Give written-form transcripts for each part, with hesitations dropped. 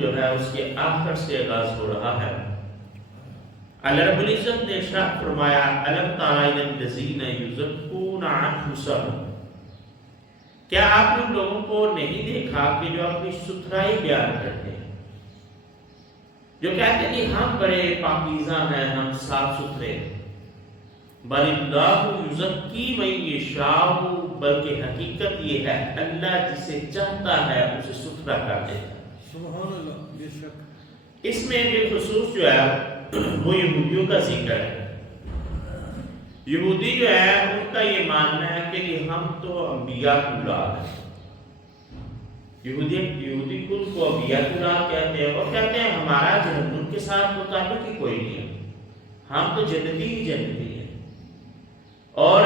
جو ہے اس کے آخر سے آغاز ہو رہا ہے۔ اللہ رب العزت نے ارشاد فرمایا الم تر الی الذین یزکون انفسہم، کیا آپ نے لوگوں کو نہیں دیکھا کہ جو اپنی ستھرائی بیان کرتے ہیں، جو کہتے ہیں کہ ہم بڑے پاکیزہ ہیں، ہم صاف ستھرے ہیں، بل اللہ یزکی من یشاء، بلکہ حقیقت یہ ہے اللہ جسے چاہتا ہے اسے ستھرا کر دیتا ہے۔ سبحان اللہ، بے شک۔ اس میں بالخصوص جو ہے وہ یہودیوں کا ذکر ہے۔ یہودی جو ہے ان کا یہ ماننا ہے کہ ہم تو انبیاء کی اولاد ہیں۔ یہودی خود کو انبیاء کی اولاد کہتے ہیں اور کہتے ہیں ہمارا جہنم کے ساتھ تو تعلق ہی کوئی نہیں ہے، ہم تو جنتی ہی جنتی ہیں۔ اور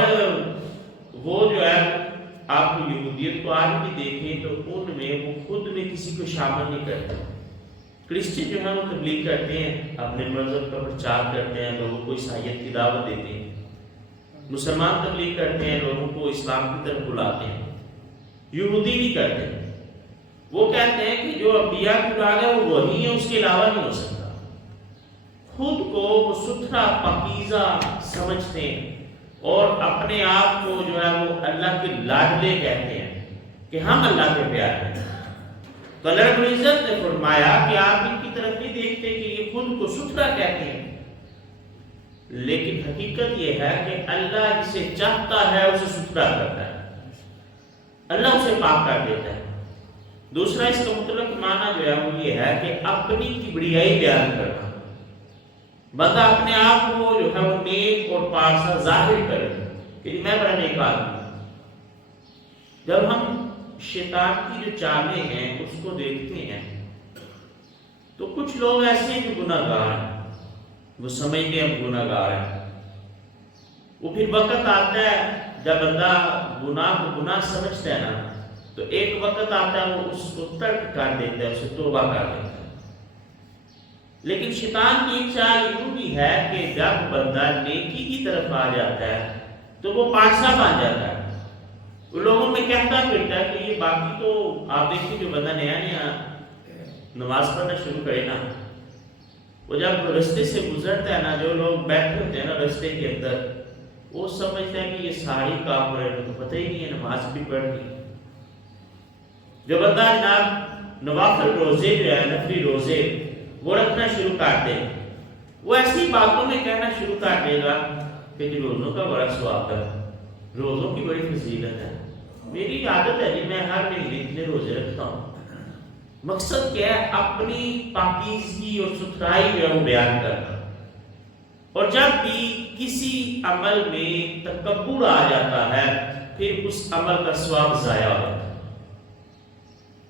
وہ جو ہے آپ کو یہودیت کو آج بھی دیکھیں تو ان میں وہ خود میں کسی کو شامل نہیں کرتے۔ کرسچن جو ہے وہ تبلیغ کرتے ہیں، اپنے مذہب کا پرچار کرتے ہیں، لوگوں کو عیسائیت کی دعوت دیتے ہیں۔ مسلمان تبلیغ کرتے ہیں، لوگوں کو اسلام کی طرف بلاتے ہیں۔ یہودی نہیں کرتے، وہ کہتے ہیں کہ جو انبیاء کی اولاد ہے وہ وہی ہے، اس کے علاوہ نہیں ہو سکتا۔ خود کو وہ ستھرا پاکیزہ سمجھتے ہیں اور اپنے آپ کو جو ہے وہ اللہ کے لاڈلے کہتے ہیں کہ ہم اللہ کے پیارے ہیں۔ تو اللہ رب العزت نے فرمایا کہ آپ ان کی طرف نہیں دیکھتے کہ یہ خود کو ستھرا کہتے ہیں، لیکن حقیقت یہ ہے کہ اللہ جسے چاہتا ہے اسے ستھرا کرتا ہے، اللہ اسے پاک کر دیتا ہے۔ دوسرا اس کا مطلب معنی جو ہے وہ یہ ہے کہ اپنی کبریائی بیان کرنا، بندہ اپنے آپ کو جو ہے وہ نیک اور پاک ظاہر کرے کہ میں بڑا نیک آدمی ہوں۔ جب ہم شیطان کی جو چالیں ہیں اس کو دیکھتے ہیں تو کچھ لوگ ایسے ہیں جو گناہ گار ہیں، وہ سمجھتے ہیں ہم گناہ گار ہیں۔ وہ پھر وقت آتا ہے جب بندہ گناہ کو گناہ سمجھتا ہے نا تو ایک وقت آتا ہے وہ اس کو ترک کر دیتا ہے، اسے توبہ کر دیتا ہے۔ لیکن شیطان کی ایک چال یوں بھی ہے کہ جب بندہ نیکی کی طرف آ جاتا ہے تو وہ پادشاہ بن جاتا ہے، وہ لوگوں میں کہتا پھرتا ہے کہ یہ باقی تو آپ دیکھیں جو بندہ نیا نیا نماز پڑھنا شروع کرے نا، وہ جب رستے سے گزرتا ہے نا، جو لوگ بیٹھے ہوتے ہیں نا رستے کے اندر، وہ سمجھتا ہے کہ یہ ساری کافر ہے، تو پتہ ہی نہیں ہے نماز بھی پڑھنی۔ جو بندہ جناب نوافل روزے جو ہے نفلی روزے وہ رکھنا شروع کر دے، وہ ایسی باتوں میں کہنا شروع کر دے گا کہ جی روزوں کا بڑا ثواب ہے، روزوں کی بڑی فضیلت ہے، میری عادت ہے جی میں ہر مہینے اتنے روزے رکھتا ہوں۔ مقصد کیا ہے؟ اپنی پاکیزگی اور ستھرائی جو ہے وہ بیان کرنا۔ اور جب بھی کسی عمل میں تکبر آ جاتا ہے پھر اس عمل کا ثواب ضائع ہو جاتا ہے،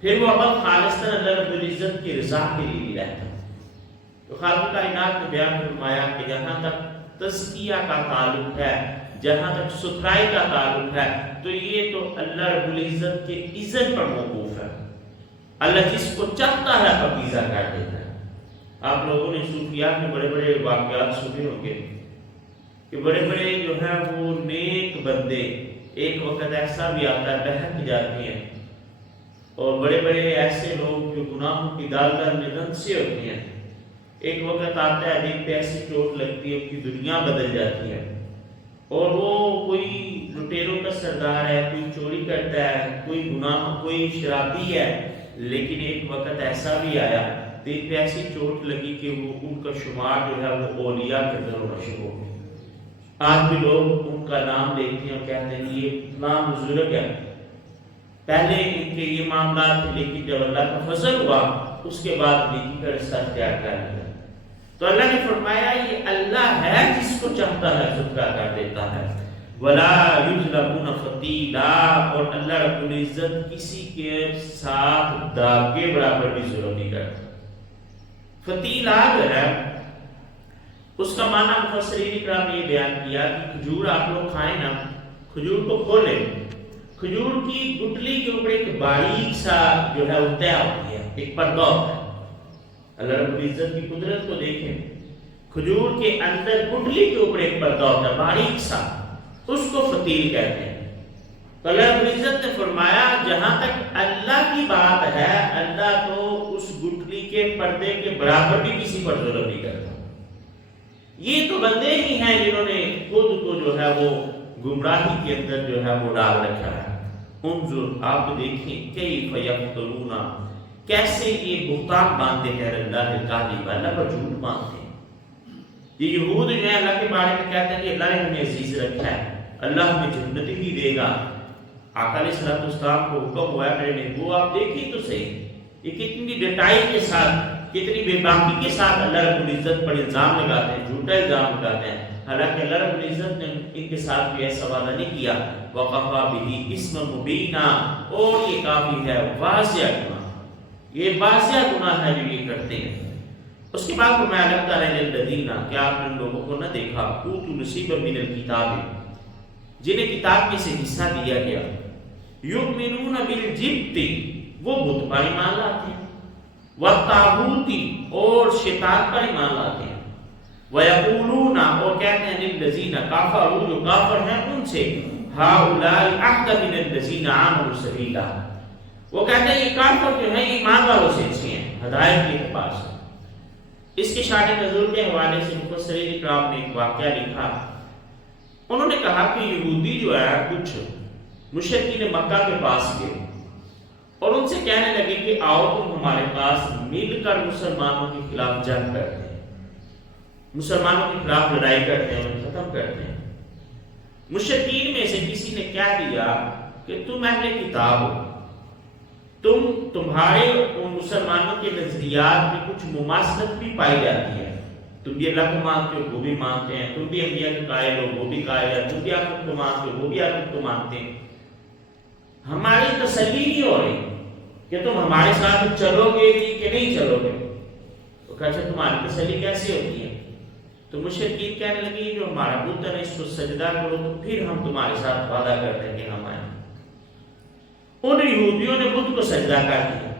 پھر وہ عمل خالصاً اللہ رب العزت کی رضا کے لیے نہیں رہتا۔ تو خالق کائنات نے بیان فرمایا کہ جہاں تک تزکیہ کا تعلق ہے، جہاں تک ستھرائی کا تعلق ہے، تو یہ تو اللہ رب العزت کے اذن پر موقوف ہے۔ اللہ جس کو چاہتا ہے پاکیزہ کر دیتا ہے۔ آپ لوگوں نے صوفیات میں بڑے بڑے واقعات سنے ہوں گے کہ بڑے بڑے جو ہیں وہ نیک بندے ایک وقت ایسا بھی آتا ہے بہک جاتے ہیں، اور بڑے بڑے ایسے لوگ جو گناہوں کی دالدل میں دھنسے ہوتے ہیں، ایک وقت آتا ہے دل پہ ایسی چوٹ لگتی ہے ان کی دنیا بدل جاتی ہے، اور وہ کوئی لٹیروں کا سردار ہے، کوئی چوری کرتا ہے، کوئی گناہ کوئی شرابی ہے، لیکن ایک وقت ایسا بھی آیا دل پہ ایسی چوٹ لگی کہ وہ ان کا شمار جو ہے وہ اولیاء کے اندر ہونا شروع ہو گیا۔ آج بھی لوگ ان کا نام لیتے ہیں اور کہتے ہیں یہ نام بزرگ ہے، پہلے ان کے یہ معاملات تھے لیکن جب اللہ کا فضل ہوا اس کے بعد نیکی کا رستہ اختیار کر لیا۔ تو اللہ نے فرمایا یہ اللہ ہے جس کو چاہتا ہے ستھرا کر دیتا ہے۔ وَلَا يُظْلَمُونَ فَتِيلًا، اور اللہ رب العزت کسی کے ساتھ داغ کے برابر بھی ظلم نہیں کرتا۔ فتیلہ جو ہے اس کا معنی مفسرین اکرام نے یہ بیان کیا کہ کھجور آپ لوگ کھائیں نا، کھجور کو کھولیں، کھجور کی گٹلی کے اوپر ایک باریک سا جو ہے وہ طے ہوتی ہے، ایک پردہ ہوتا ہے۔ اللہ رب العزت کی قدرت کو دیکھیں، کھجور کے اندر گٹلی کے اوپر ایک پردہ ہوتا ہے باریک سا، اس کو فتیل کہتے ہیں۔ تو اللہ رب العزت نے فرمایا جہاں تک اللہ کی بات ہے اللہ تو اس گٹھلی کے پردے کے برابر بھی کسی پر ظلم نہیں کرتا. یہ تو بندے ہی ہیں جنہوں نے خود کو جو ہے وہ گمراہی کے اندر جو ہے وہ ڈال رکھا ہے. انظر آپ دیکھیں کیف یفترون کیسے یہ بہتان باندھتے ہیں اللہ الکاذب اللہ پر جھوٹ باندھتے ہیں. یہ یہود جو ہے اللہ کے بارے میں کہتے ہیں کہ اللہ نے ہمیں عزیز رکھا ہے اللہ ہمیں جنت بھی دے گا. آقا علیہ الصلوۃ والسلام کو حکم ہوا ہے میرے محبوب آپ دیکھیں تو صحیح یہ کتنی ڈٹائی کے ساتھ کتنی بے باکی کے ساتھ اللہ رب العزت پر الزام لگاتے ہیں جھوٹا الزام لگاتے ہیں. حالانکہ اللہ رب العزت نے ان کے ساتھ بھی ایسا وعدہ نہیں کیا وَقَفَا بِهِ اسْمًا مُبِينًا اور یہ کافی ہے واضح گناہ یہ واضح گناہ ہے جو یہ کرتے ہیں. اس کے بعد فرمایا لم تر للذین کیا آپ نے ان لوگوں کو نہ دیکھا اوتوا نصیبا من الکتاب جنہیں کتاب میں سے حصہ دیا گیا یؤمنون بالجبت وہ بت پر ایمان لاتے ہیں والطاغوت اور شیطان پر ایمان لاتے ہیں ویقولون اور کہتے ہیں للذین کفروا جو کافر ہیں ان سے ہؤلاء اهدی من الذین آمنوا سبیلا وہ کہتے ہیں یہ کافر جو ہیں ایمان والوں سے اچھے ہیں ہدایت کے پاس. اس کے شان نزول کے حوالے سے مفسرین کرام نے ایک واقعہ لکھا. انہوں نے کہا کہ یہودی جو ہے کچھ مشرکین مکہ کے پاس گئے اور ان سے کہنے لگے کہ آؤ تم ہمارے پاس مل کر مسلمانوں کے خلاف جنگ کرتے ہیں مسلمانوں کے خلاف لڑائی کرتے ہیں انہیں ختم کرتے ہیں. مشرکین میں سے کسی نے کہہ دیا کہ تم اہل کتاب ہو تمہارے مسلمانوں کے نظریات میں کچھ مماثلت بھی پائی جاتی ہے. تم بھی اللہ کو مانتے ہو وہ بھی مانتے ہیں تم بھی انبیاء کے قائل ہو وہ بھی قائل ہے تم بھی آخرت کو مانتے ہو وہ بھی آخرت کو مانتے ہیں. ہماری تسلی نہیں ہو رہی کہ تم ہمارے ساتھ چلو گے کہ نہیں چلو گے. تو کہا اچھا تمہاری تسلی کیسے ہوتی ہے؟ تو مشرکین کہنے لگے جو ہمارا بت ہے اس کو سجدہ کرو تو پھر ہم تمہارے ساتھ وعدہ کرتے ہیں کہ ہم آئیں. ان یہودیوں نے بت کو سجدہ کر دیا.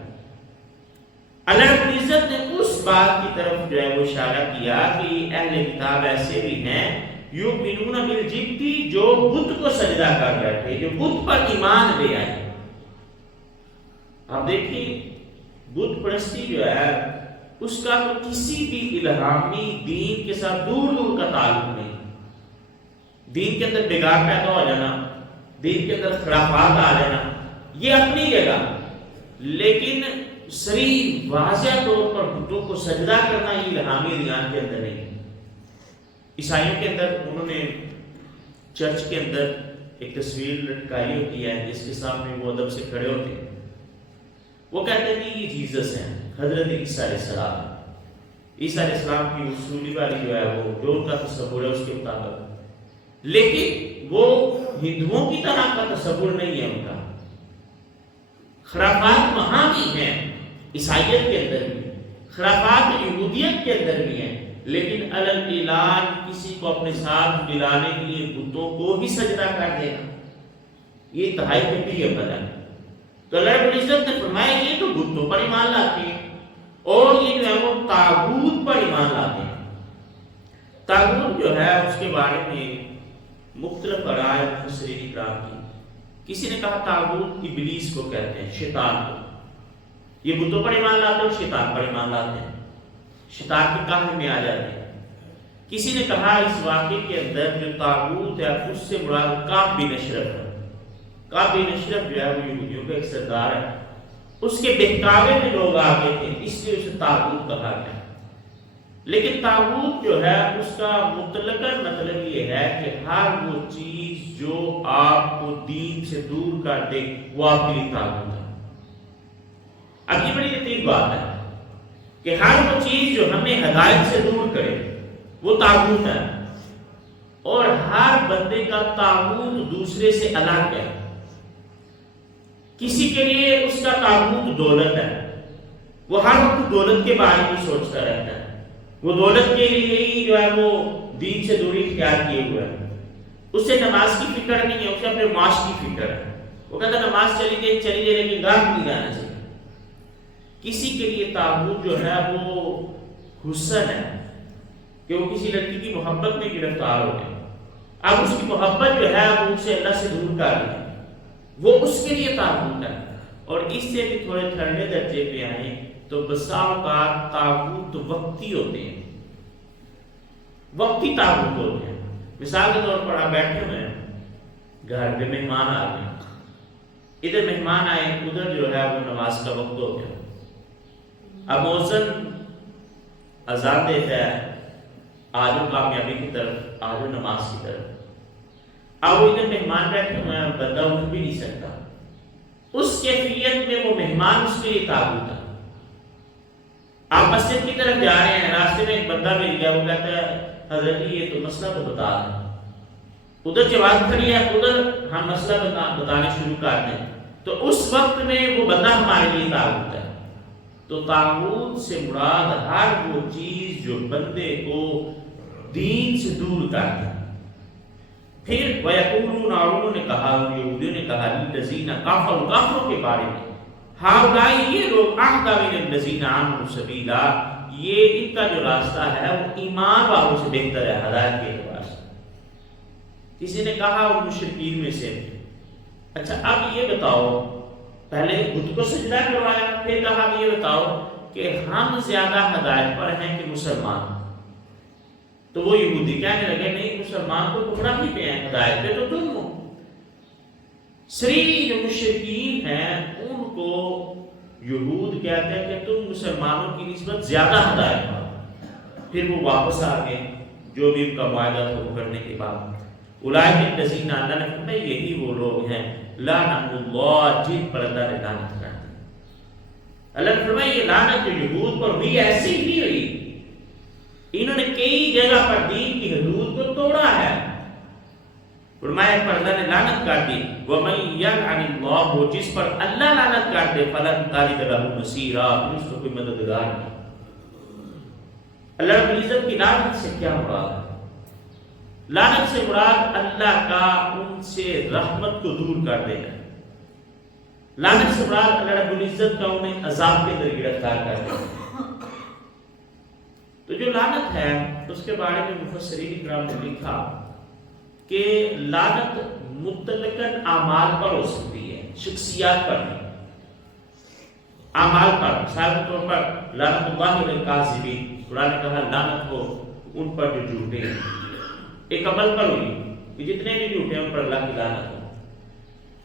اللہ رب العزت نے اس بات کی طرف جو ہے وہ اشارہ کیا کہ اہل کتاب ایسے بھی ہیں یؤمنون بالجبت جو بت کو سجدہ کر بیٹھے جو بت پر ایمان لے آئے. آپ دیکھیں بت پرستی جو ہے اس کا تو کسی بھی الہامی دین کے ساتھ دور دور کا تعلق نہیں. دین کے اندر بگاڑ پیدا ہو جانا دین کے اندر خرافات آ جانا یہ اپنی جگہ لیکن صریح واضح طور پر بتوں کو سجدہ کرنا یہ الہامی دیان کے اندر نہیں. عیسائیوں کے اندر انہوں نے چرچ کے اندر ایک تصویر لٹکائی ہوتی ہے جس کے سامنے وہ ادب سے کھڑے ہوتے ہیں. وہ کہتے ہیں کہ یہ جیزس ہیں حضرت عیسیٰ علیہ السلام. عیسیٰ علیہ السلام کی رسولی والی جو ہے وہ جو ان کا تصور ہے اس کے مطابق لیکن وہ ہندوؤں کی طرح کا تصور نہیں ہے. ان کا خرافات وہاں بھی ہیں عیسائیت کے اندر بھی خرافات یہودیت کے اندر بھی ہیں لیکن اعلان کسی کو اپنے ساتھ ملانے کے لیے بتوں کو ہی سجدہ کر دینا یہ انتہائی کبھی عمل ہے. تو اللہ رب العزت نے فرمایا یہ تو بتوں پر ایمان لاتے ہیں اور یہ جو ہے وہ طاغوت پر ایمان لاتے ہیں. طاغوت جو ہے اس کے بارے میں مختلف رائے مفسرین کرام کی. کسی نے کہا طاغوت ابلیس کو کہتے ہیں شیطان کو. یہ بتوں پر ایمان لاتے ہیں اور شیطان پر ایمان لاتے ہیں شیطان کے کام میں آ جاتے ہیں. کسی نے کہا اس واقعے کے اندر جو طاغوت ہے اس سے مراد کعب بن اشرف ہے. کعب بن اشرف جو ہے وہ یہودیوں کا ایک سردار ہے. اس کے بہکاوے میں لوگ آگے تھے اس لیے اسے طاغوت کہا گیا. لیکن طاغوت جو ہے اس کا مطلقاً مطلب یہ ہے کہ ہر وہ چیز جو آپ کو دین سے دور کر دے وہ آپ کے لیے طاغوت ہے. اب یہ بڑی لطیف بات ہے کہ ہر وہ چیز جو ہمیں ہدایت سے دور کرے وہ طاغوت ہے اور ہر بندے کا طاغوت دوسرے سے الگ ہے. کسی کے لیے اس کا طاغوت دولت ہے وہ ہر وقت دولت کے بارے میں سوچتا رہتا ہے. وہ دولت کے لیے ہی جو ہے وہ دین سے دوری اختیار کیے ہوئے ہے. اسے نماز کی فکر نہیں ہے اسے اپنے معاش کی فکر ہے. وہ کہتا ہے نماز چلی جائے لیکن گاہ نہیں جانا چاہیے. کسی کے لیے طاغوت جو ہے وہ حسن ہے کہ وہ کسی لڑکی کی محبت میں گرفتار ہو گئے. اب اس کی محبت جو ہے وہ اسے اللہ سے دور کر رہی ہے. وہ اس کے لیے تاغوت ہے. اور اس سے بھی تھوڑے تھرڈے درجے پہ آئیں تو بسا اوقات تاغوت وقتی ہوتے ہیں، وقتی تاغوت ہوتے ہیں. مثال کے طور پر آپ بیٹھے ہوئے ہیں، گھر پہ مہمان آ گئے، ادھر مہمان آئے، ادھر جو ہے وہ نماز کا وقت ہو گیا. اب مؤذن اذان دیتا ہے، آجو کامیابی کی طرف، آجو نماز کی طرف. اب وہ ادھر مہمان بیٹھے ہوئے ہیں، بندہ اٹھ بھی نہیں سکتا. اس کیفیت میں وہ مہمان اس کے لیے تاغوت ہے. آپ مسجد کی طرف جا رہے ہیں، راستے میں ایک بندہ مل گیا، وہ کہتا ہے حضرت جی یہ تو مسئلہ تو بتا دیں. ادھر جواب کھڑی ہے، ادھر ہم مسئلہ بتانے شروع کر دیں، تو اس وقت میں وہ بندہ ہمارے لیے تاغوت ہے. تو تاغوت سے مراد ہر وہ چیز جو بندے کو دین سے دور کر دے. پھر وَيَقُولُونَ، اور انہوں نے کہا، یہودیوں نے کہا، لِلَّذِينَ كَفَرُوا، کافروں کے بارے میں، ہؤلاء یہ لوگ اهدىٰ مِنَ الَّذِينَ آمَنُوا سَبِيلًا، یہ ان کا جو راستہ ہے وہ ایمان والوں سے بہتر ہے ہدایت کے اعتبار سے. کسی نے کہا وہ مشرکین میں سے. اچھا اب یہ بتاؤ، پہلے بت کو سجدہ کروایا، پھر کہا یہ بتاؤ کہ ہم زیادہ ہدایت پر ہیں کہ مسلمان؟ تو وہ یہودی کہنے لگے نہیں، مسلمان تو گمراہی پہ ہیں، ہدایت پہ تو تم ہو. سری جو مشرکین ہیں ان کو یہود کہتے ہیں کہ تم مسلمانوں کی نسبت زیادہ ہدایت پر. پھر وہ واپس آ گئے جو بھی ان کا معاہدہ تھا وہ کرنے کے بعد. اولئک الذین، اللہ نے فرمایا یہی وہ لوگ ہیں، لعنۃ اللہ، جن پر اللہ نے لعنت کر دی. اللہ نے فرمایا یہ لعنت جو یہود پر ہوئی ایسی ہی ہوئی، انہوں نے کئی جگہ پر دین کی حدود کو توڑا ہے. فرمایا پر اللہ نے لعنت کر دی. وَمَن يَلْعَنِ اللَّهُ، وہ جس پر اللہ لعنت کر دے، فَلَن تَجِدَ لَهُ نَصِيرًا، پھر اس کو کوئی مددگار نہیں. اللہ رب العزت کی لعنت سے کیا مراد ہے؟ لعنت سے مراد اللہ کا ان سے رحمت کو دور کر دینا. لعنت سے مراد اللہ رب العزت کا انہیں عذاب کے اندر گرفتار کر دینا. تو جو لعنت ہے اس کے بارے میں مفسرین کرام نے لکھا کہ لعنت مطلقاً اعمال پر ہو سکتی ہے، شخصیات پر نہیں. اعمال پر، مثال کے طور پر لعنت اللہ علی الکاذبین، قرآن نے کہا لعنت ہو ان پر جو جھوٹے ہیں. ایک عمل پر ہوئی کہ جتنے بھی جھوٹے ہیں ان پر اللہ کی لعنت ہو.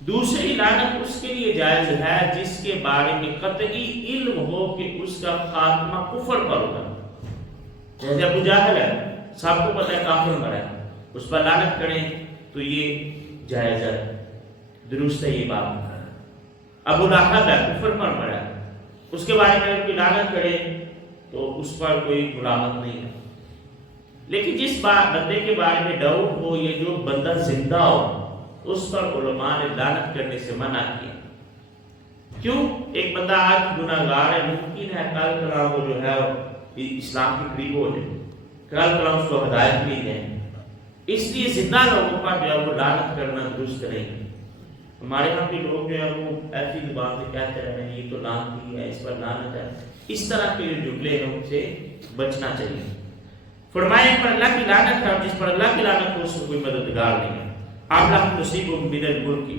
دوسری لعنت اس کے لیے جائز ہے جس کے بارے میں قطعی علم ہو کہ اس کا خاتمہ کفر پر ہوگا. جیسے ابو جہل ہے، سب کو پتہ ہے کافر مرا ہے، اس پر لعنت کریں تو یہ جائز ہے، درست ہے یہ بات. ابو لہب ہے، کفر پر مرا ہے، اس کے بارے میں کوئی لعنت کرے تو اس پر کوئی ملامت نہیں ہے. لیکن جس بندے کے بارے میں ڈاؤٹ ہو یا جو بندہ زندہ ہو اس پر علماء نے لعنت کرنے سے منع کیا. کیوں؟ ایک بندہ آج گناہگار ہے، ممکن ہے کل کلا وہ جو ہے اسلام کے قریب ہو جائے، کل کلا اس کو ہدایت مل جائے. اس لیے زندہ لوگوں پر جو ہے وہ لعنت کرنا درست نہیں. ہمارے یہاں بھی لوگ جو ہے وہ ایسی زبان سے کہتے رہے ہیں یہ تو لعنتی ہے، اس پر لعنت ہے. اس طرح کے جو جملے ہیں ان سے بچنا چاہیے. فرمایا پر اللہ کی لعنت ہے، اور جس پر اللہ کی لعنت ہو اس کو کوئی مددگار نہیں ہے. آپ لہم نصیبهم من الملک،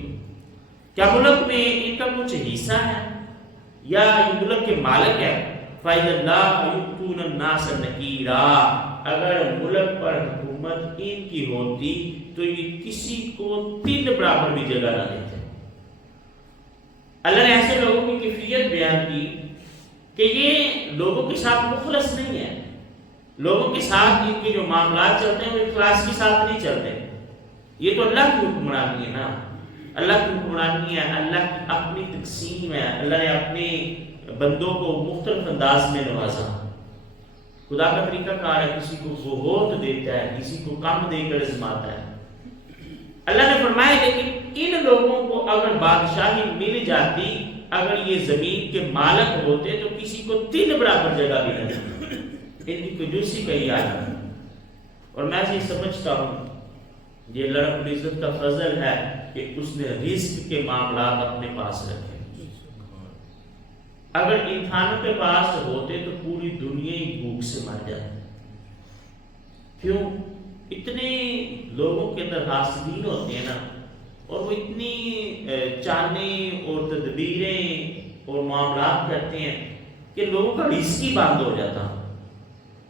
کیا ملک میں ان کا کچھ حصہ ہے یا یہ ملک کے مالک ہے؟ فَإِذَا لَا يُؤْتُونَ النَّاسَ نَكِيرًا، اگر ملک پر حکومت ان کی ہوتی تو یہ کسی کو 3 برابر بھی جگہ نہ دیتے. اللہ نے ایسے لوگوں کی کیفیت بیان کی کہ یہ لوگوں کے ساتھ مخلص نہیں ہے. لوگوں کے ساتھ ان کے جو معاملات چلتے ہیں وہ اخلاص کے ساتھ نہیں چلتے. یہ تو اللہ کی حکمرانی ہے نا، اللہ کی حکمرانی ہے، اللہ کی اپنی تقسیم ہے. اللہ نے اپنے بندوں کو مختلف انداز میں نوازا. خدا کا طریقہ کار ہے، کسی کو وہ بہت دیتا ہے، کسی کو کم دے کر آزماتا ہے. اللہ نے فرمایا لیکن ان لوگوں کو اگر بادشاہی مل جاتی، اگر یہ زمین کے مالک ہوتے تو کسی کو 3 برابر جگہ بھی نہ دیتی. ان کی کنجوسی کا ہی آیا. اور میں یہ سمجھتا ہوں یہ اللہ رب العزت کا فضل ہے کہ اس نے رزق کے معاملات اپنے پاس رکھے. اگر انسانوں کے پاس ہوتے تو پوری دنیا ہی بھوک سے مر جاتی. کیوں؟ اتنے لوگوں کے اندر حاسدین ہوتے ہیں نا اور وہ اتنی چالیں اور تدبیریں اور معاملات کرتے ہیں کہ لوگوں کا رزق ہی بند ہو جاتا.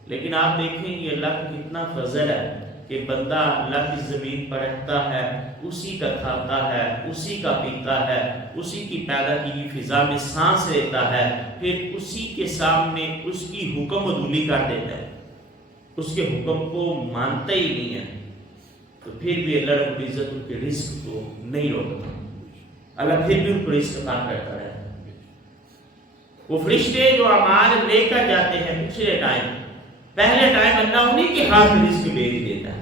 لیکن آپ دیکھیں یہ اللہ کا کتنا فضل ہے کہ بندہ اللہ کی زمین پر رہتا ہے، اسی کا کھاتا ہے، اسی کا پیتا ہے، اسی کی پیدا کی ہوئی فضا میں سانس لیتا ہے، پھر اسی کے سامنے اس کی حکم عدولی کر دیتا ہے، اس کے حکم کو مانتا ہی نہیں ہے، تو پھر بھی اللہ رب العزت ان کے رزق کو نہیں روکتا. اللہ پھر بھی ان کو رزق عطا کرتا ہے. وہ فرشتے جو اعمال لے کر جاتے ہیں پہلے ٹائم اللہ انہیں کے ہاتھ رزق بھیج دیتا ہے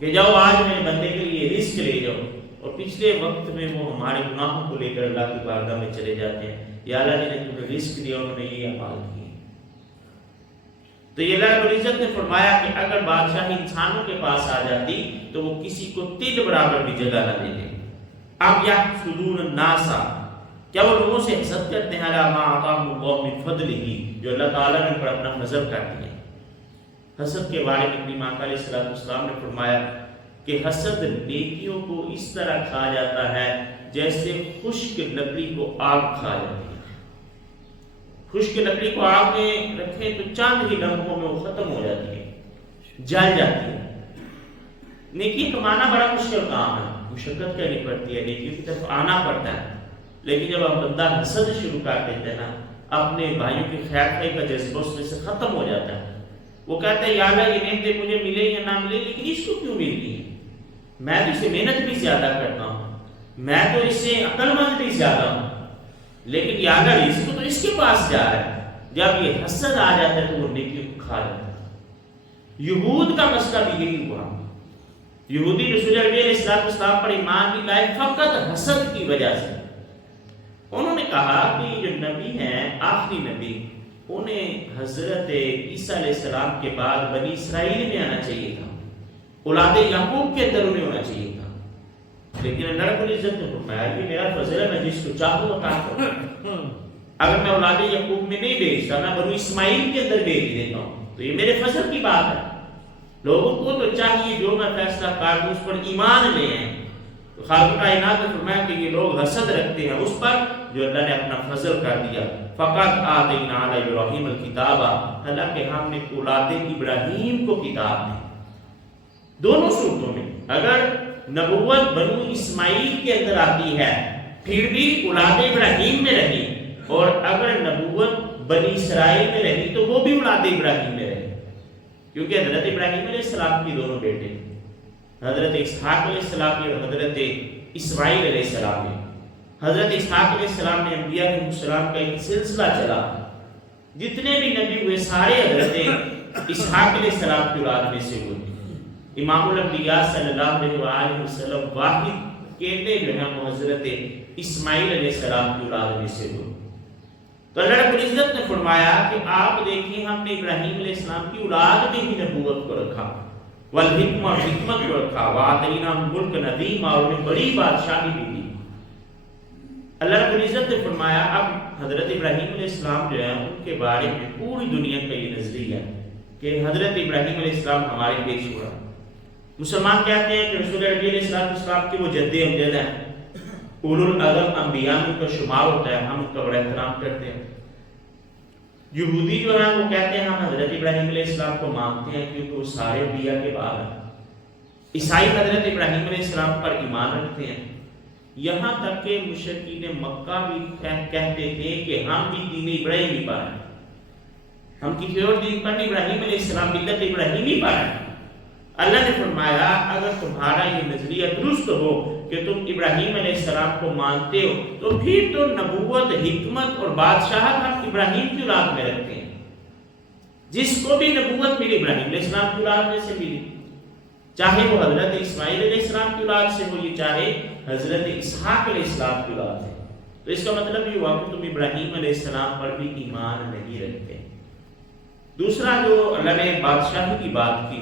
کہ جاؤ آج میرے بندے کے لیے رزق لے جاؤ، اور پچھلے وقت میں وہ ہمارے گناہوں کو لے کر اللہ کی بارگاہ میں چلے جاتے ہیں، یا اللہ جی نے تمہیں رزق دیا، انہوں نے یہ اعمال کیے. تو یہ اللہ رب العزت نے فرمایا کہ اگر بادشاہ انسانوں کے پاس آ جاتی تو وہ کسی کو تل برابر بھی جگہ نہ دیتے. اب یحسدون الناس، کیا وہ لوگوں سے حسد کرتے ہیں علی ما آتاہم اللہ من فضلہ، جو اللہ تعالیٰ نے ان پر اپنا فضل کر دیا. حسد کے بارے میں اپنی آقا علیہ السلام نے فرمایا کہ حسد نیکیوں کو اس طرح کھا جاتا ہے جیسے خشک لکڑی کو آگ کھا جاتی ہے. خشک لکڑی کو آگ میں رکھیں تو چند ہی لمحوں میں وہ ختم ہو جاتی ہے، جل جاتی ہے. نیکی کمانا بڑا مشکل کام ہے، مشقت کرنی پڑتی ہے، نیکیوں کی طرف آنا پڑتا ہے. لیکن جب آپ بندہ حسد شروع کر دیتے ہیں نا، اپنے بھائیوں کی خیر خواہی کا جذبہ اس میں سے ختم ہو جاتا ہے. وہ کہتا ہے یا اللہ یہ نعمتیں مجھے ملے یا نہ ملے، لیکن اس کو کیوں مل رہی ہے؟ میں تو اس سے محنت بھی زیادہ کرتا ہوں، میں تو اس سے عقل مند بھی زیادہ ہوں، لیکن یا اللہ رزق تو اس کے پاس جا رہا ہے. جب یہ حسد آ جاتا ہے تو وہ نیکیوں کو کھا جاتا ہے. یہود کا مسئلہ بھی یہی ہوا. یہودی رسول اللہ علیہ السلام پر ایمان بھی لائے فقط حسد کی وجہ سے. انہوں نے کہا کہ جو نبی ہیں آخری نبی، انہیں حضرت عیسیٰ علیہ السلام کے بعد بنی اسرائیل میں آنا چاہیے تھا، اولاد یعقوب کے اندر انہیں ہونا چاہیے تھا. لیکن اللہ رب العزت نے فرمایا کہ میرا فضل ہے، میں جس کو چاہوں عطا کرتا ہوں. اگر میں اولاد یعقوب میں نہیں بھیجتا، میں بنو اسماعیل کے اندر بھیج دیتا ہوں، تو یہ میرے فضل کی بات ہے. لوگوں کو تو چاہیے جو میں فیصلہ کر دوں اس پر ایمان لے آئیں. تو خالق کائنات نے فرمایا کہ یہ لوگ حسد رکھتے ہیں اس پر جو اللہ نے اپنا فضل کر دیا. فقط آتینا علی ابراہیم الکتاب، حالانکہ ہم نے اولاد ابراہیم کو کتاب دی. دونوں صورتوں میں اگر نبوت بنو اسماعیل کے اندر آتی ہے پھر بھی اولاد ابراہیم میں رہی، اور اگر نبوت بنی اسرائیل میں رہی تو وہ بھی اولاد ابراہیم میں رہی. کیونکہ حضرت ابراہیم علیہ السلام کی دونوں بیٹے، حضرت اسحاق علیہ السلام اور حضرت اسماعیل علیہ السلام. حضرت اسحاق علیہ السلام نے انبیاء علیہ السلام کا ایک سلسلہ چلا، جتنے بھی نبی ہوئے سارے حضرت اسحاق علیہ السلام کی اولاد میں سے ہوئے. امام الانبیاء صلی اللہ علیہ وآلہ وسلم واحد کہتے جو ہیں وہ حضرت اسماعیل علیہ السلام کی اولاد میں سے ہوئے. تو اللہ رب العزت نے فرمایا کہ آپ دیکھیں ہم نے ابراہیم علیہ السلام کی اولاد میں ہی نبوت کو رکھا، والحکمہ اور حکمت کو رکھا، وآتیناہم ملکا عظیما، اور انہیں بڑی بادشاہی بھی دی. اللہ رب العزت نے فرمایا اب حضرت ابراہیم علیہ السلام جو ہے ان کے بارے میں پوری دنیا کا یہ نظریہ ہے کہ حضرت ابراہیم علیہ السلام ہمارے پیشوا. مسلمان کہتے ہیں کہ رسول اللہ علیہ السلام کے وہ جد امجد ہیں، اولو العزم انبیاء میں کا شمار ہوتا ہے، ہم ان کا بڑا احترام کرتے ہیں. یہودی جو ہیں وہ کہتے ہیں ہم حضرت ابراہیم علیہ السلام کو مانتے ہیں کیونکہ وہ سارے انبیاء کے بعد ہیں. عیسائی حضرت ابراہیم علیہ السلام پر ایمان رکھتے ہیں. یہاں تک کہ مشرکین مکہ بھی کہتے تھے کہ ہم بھی دین ابراہیمی پر ہیں، ہم کسی اور دین پر نہیں، ابراہیم علیہ السلام ملت ابراہیمی پر ہیں. اللہ نے فرمایا اگر تمہارا یہ نظریہ درست ہو کہ تم ابراہیم علیہ السلام کو مانتے ہو تو پھر تو نبوت، حکمت اور بادشاہت ہم ابراہیم کی اولاد میں رکھتے ہیں. جس کو بھی نبوت ملی ابراہیم علیہ السلام کی اولاد میں سے ملی، چاہے وہ حضرت اسماعیل علیہ السلام کی اولاد سے ہو، یہ چاہے حضرت اسحاق علیہ السلام کی اولاد سے. تو اس کا مطلب یہ ہوا کہ تم ابراہیم علیہ السلام پر بھی ایمان نہیں رکھتے. دوسرا جو اللہ نے بادشاہی کی بات کی،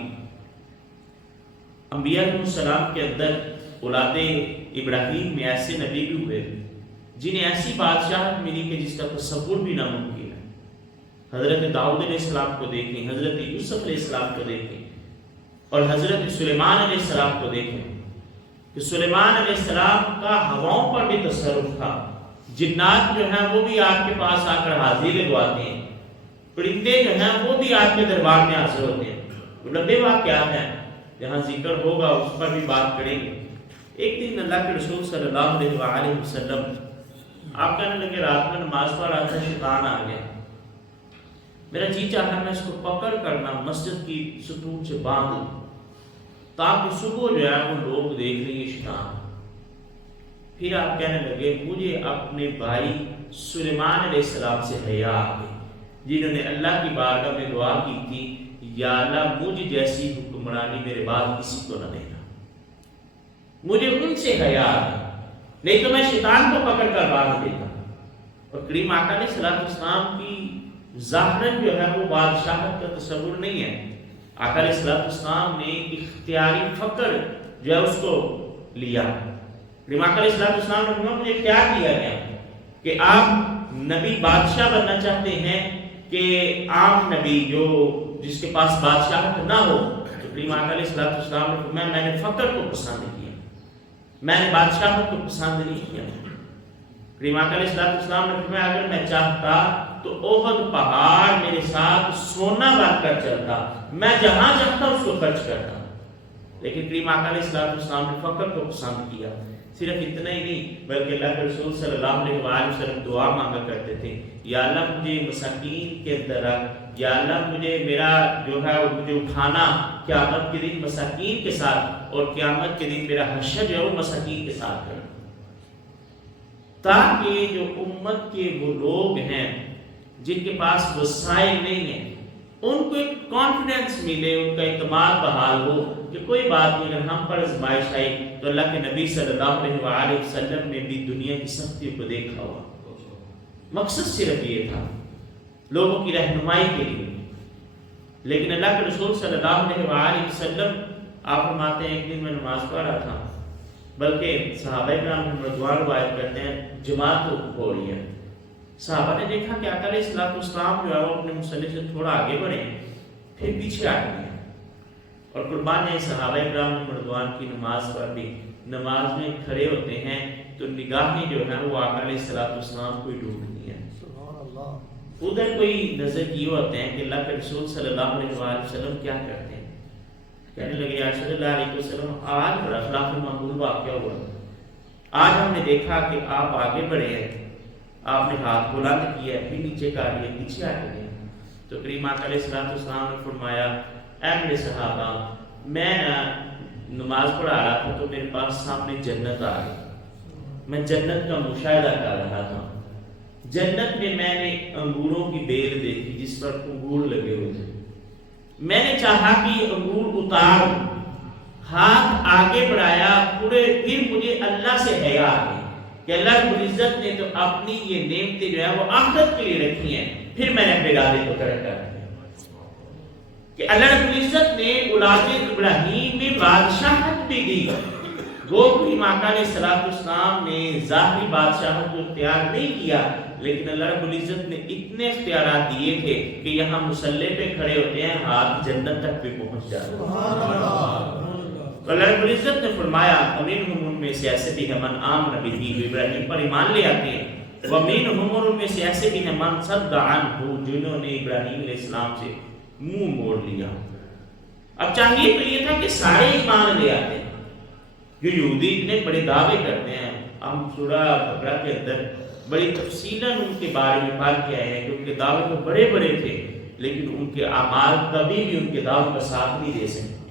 انبیاء علیہ السلام کے اندر اولاد ابراہیم میں ایسے نبی بھی ہوئے جنہیں ایسی بادشاہت ملی کہ جس کا تصور بھی ناممکن ہے. حضرت داؤد علیہ السلام کو دیکھیں، حضرت یوسف علیہ السلام کو دیکھیں، اور حضرت سلیمان علیہ السلام کو دیکھیں. کہ سلیمان علیہ السلام کا ہواؤں پر بھی تصرف تھا، جنات جو ہیں وہ بھی آپ کے پاس آ کر حاضری لگواتے ہیں، پرندے جو ہیں وہ بھی آپ کے دربار میں حاضر ہوتے ہیں۔ لمبے واقعات ہیں، جہاں ذکر ہوگا اس پر بھی بات کریں گے۔ ایک دن اللہ کے رسول صلی اللہ علیہ وآلہ وسلم آپ کہنے لگے رات میں نماز پڑھ رہا تھا، شیطان آ گیا، میرا جی چاہا میں اس کو پکڑ کرنا مسجد کی ستون سے باندھ دوں تاکہ صبح جو ہے وہ لوگ دیکھ لیں گے شیطان۔ پھر آپ کہنے لگے مجھے اپنے بھائی سلیمان علیہ السلام سے حیا آ گئی، جنہوں نے اللہ کی بارگاہ میں دعا کی تھی یا اللہ مجھ جیسی حکمرانی میرے بعد کسی کو نہ دینا، مجھے ان سے حیا آ گئی، نہیں تو میں شیطان کو پکڑ کر باندھ دیتا۔ اور کریم آقا علیہ السلام کی ظاہراً جو ہے وہ بادشاہت کا تصور نہیں ہے۔ آقا علیہ السلام نے اختیاری فقر جو ہے اس کو لیا۔ کریم آقا علیہ السلام نے فرمایا مجھے اختیار دیا گیا کہ آپ نبی بادشاہ بننا چاہتے ہیں کہ عام نبی جو جس کے پاس بادشاہت نہ ہو، تو کریم آقا علیہ السلام نے فرمایا میں نے فقر کو پسند کیا، میں نے بادشاہت کو پسند نہیں کیا۔ کریم آقا علیہ السلام نے فرمایا اگر میں چاہتا تو احد پہاڑ میرے ساتھ سونا بن کر چلتا، میں جہاں چاہتا اس کو خرچ کرتا، لیکن کریم آقا علیہ السلام نے فقر کو پسند کیا۔ صرف اتنا ہی نہیں بلکہ اللہ کے رسول صلی اللہ علیہ وآلہ وسلم دعا مانگا کرتے تھے، یا اللہ مجھے مساکین کے اندر رکھ، یا اللہ مجھے میرا جو ہے مجھے اٹھانا قیامت کے دن مساکین کے ساتھ، اور قیامت کے دن میرا حشر جو ہے وہ مساکین کے ساتھ کرنا، تاکہ جو امت کے وہ لوگ ہیں جن کے پاس وسائل نہیں ہیں ان کو ایک کانفیڈنس ملے، ان کا اعتماد بحال ہو کہ کوئی بات نہیں، اگر ہم پر آزمائش آئی تو اللہ کے نبی صلی اللہ علیہ وآلہ وسلم نے بھی دنیا کی سختیوں کو دیکھا ہوا۔ مقصد صرف یہ تھا لوگوں کی رہنمائی کے لیے، لیکن اللہ کے رسول صلی اللہ علیہ وآلہ وسلم آپ فرماتے ہیں ایک دن میں نماز پڑھ رہا تھا، بلکہ صحابہ کرام رضوان روایت کرتے ہیں جماعت ہو رہی ہے، صحابہ نے دیکھا کہ آقا علیہ السلام جو ہے وہ اپنے مصلی سے تھوڑا آگے بڑھے پھر پیچھے آ گئے، اور قربان ہے صحابہ کرام رضوان کی نماز پر بھی نماز میں کھڑے ہوتے ہیں تو نگاہیں جو ہے وہ آقا علیہ السلام کو ہی ڈھونڈتی ہیں، ادھر کوئی نظر کیے ہوتے ہیں کہ اللہ کے رسول صلی اللہ علیہ وآلہ وسلم کیا کرتے ہیں۔ کہنے لگے یا صلی اللہ علیہ وسلم آج بڑا خلاف معمول واقعہ ہوا، آج ہم نے دیکھا کہ آپ آگے بڑھے ہیں، آپ نے ہاتھ بلند کیا ہے، پھر نیچے کر لیا، پیچھے آ گئے۔ تو کریم آقا علیہ السلام نے فرمایا اے میرے صحابہ، میں نماز پڑھا رہا تھا تو میرے پاس سامنے جنت آ گئی، میں جنت کا مشاہدہ کر رہا تھا، جنت میں میں نے انگوروں کی بیل دیکھی جس پر انگور لگے ہوئے تھے، میں نے چاہا کہ یہ انگور اتار دوں، ہاتھ آگے بڑھایا پورے، پھر مجھے اللہ سے حیا آ گئی کہ اللہ رب العزت نے تو اپنی یہ نعمتیں جو ہے وہ آخرت کے لیے رکھی ہیں، پھر میں نے اپنے ارادے کو ترک کر دیا کہ اللہ رب العزت نے اولاد ابراہیم میں بادشاہت بھی دی، وہ کریم آقا علیہ السلام نے ظاہری بادشاہت کو اختیار نہیں کیا، لیکن اللہ رب العزت نے اتنے اختیارات دیے تھے کہ یہاں مصلی پہ کھڑے ہوتے ہیں ہاتھ جنت تک بھی پہنچ جاتے ہیں۔ اللہ رب العزت نے فرمایا امینہم ان میں سے ایسے بھی ہیں من آمن بہ، جو ابراہیم پر ایمان لے آتے ہیں، ومنہم ان میں سے ایسے بھی ہیں من صد عنہ، جنہوں نے ابراہیم علیہ السلام سے منہ موڑ لیا۔ اب چاہیے تو یہ تھا کہ سارے ایمان لے آتے ہیں، جو یہودی اتنے بڑے دعوے کرتے ہیں، ہم سورہ بقرہ کے اندر بڑی تفصیلاً ان کے بارے میں بات کیا ہے کہ ان کے دعوے تو بڑے بڑے تھے لیکن ان کے اعمال کبھی بھی ان کے دعوے کا ساتھ نہیں دے سکتے،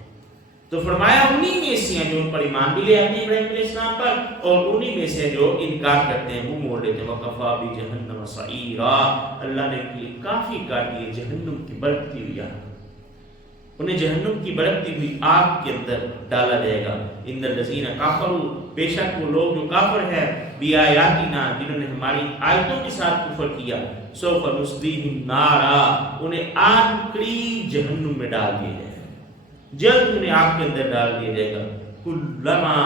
تو فرمایا انہی میں سے ہیں جو ان پر ایمان بھی لے آتے ہیں ابراہیم علیہ السلام پر، اور انہی میں سے جو انکار کرتے ہیں، منہ موڑ لیتے ہیں۔ وَكَفَىٰ بِجَهَنَّمَ سَعِيرًا، اللہ نے ان کے لیے کافی کر دیے جہنم کی بڑھتی ہوئی آگ، انہیں جہنم کی بڑھتی ہوئی آگ کے اندر ڈالا جائے گا۔ ان الذین کفروا، بے شک وہ لوگ جو کافر ہے، بِآیاتِنَا، جنہوں نے ہماری آیتوں کے ساتھ کفر کیا، سوف نصلیہم نارا، انہیں آگ قریب جہنم میں ڈال دیا جائے گا، جلد انہیں آگ کے اندر ڈال دیا جائے گا۔ کلما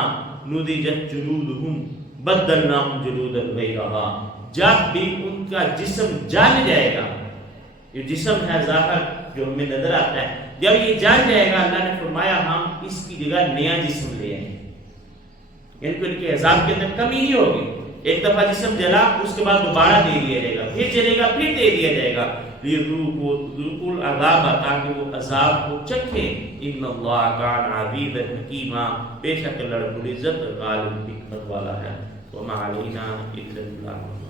نضجت جلودہم بدلناہم جلودا غیرہا، جب بھی ان کا جسم جل جائے گا، یہ جسم ہے ظاہر جو ہمیں نظر آتا ہے، جب یہ جل جائے گا اللہ نے فرمایا ہم اس کی جگہ نیا جسم لے آئیں، یعنی کہ ان کے عذاب کے اندر کمی نہیں ہوگی. ایک دفعہ جسم جلا اس کے بعد دوبارہ دے دیا جائے گا, پھر جلے گا پھر دے دیا جائے گا. ذوقوا العذاب, تاکہ وہ عذاب کو چکھیں. ان اللہ کان عزیزا حکیما, بے شک اللہ رب العزت غالب حکمت والا ہے. وما علینا الا البلاغ.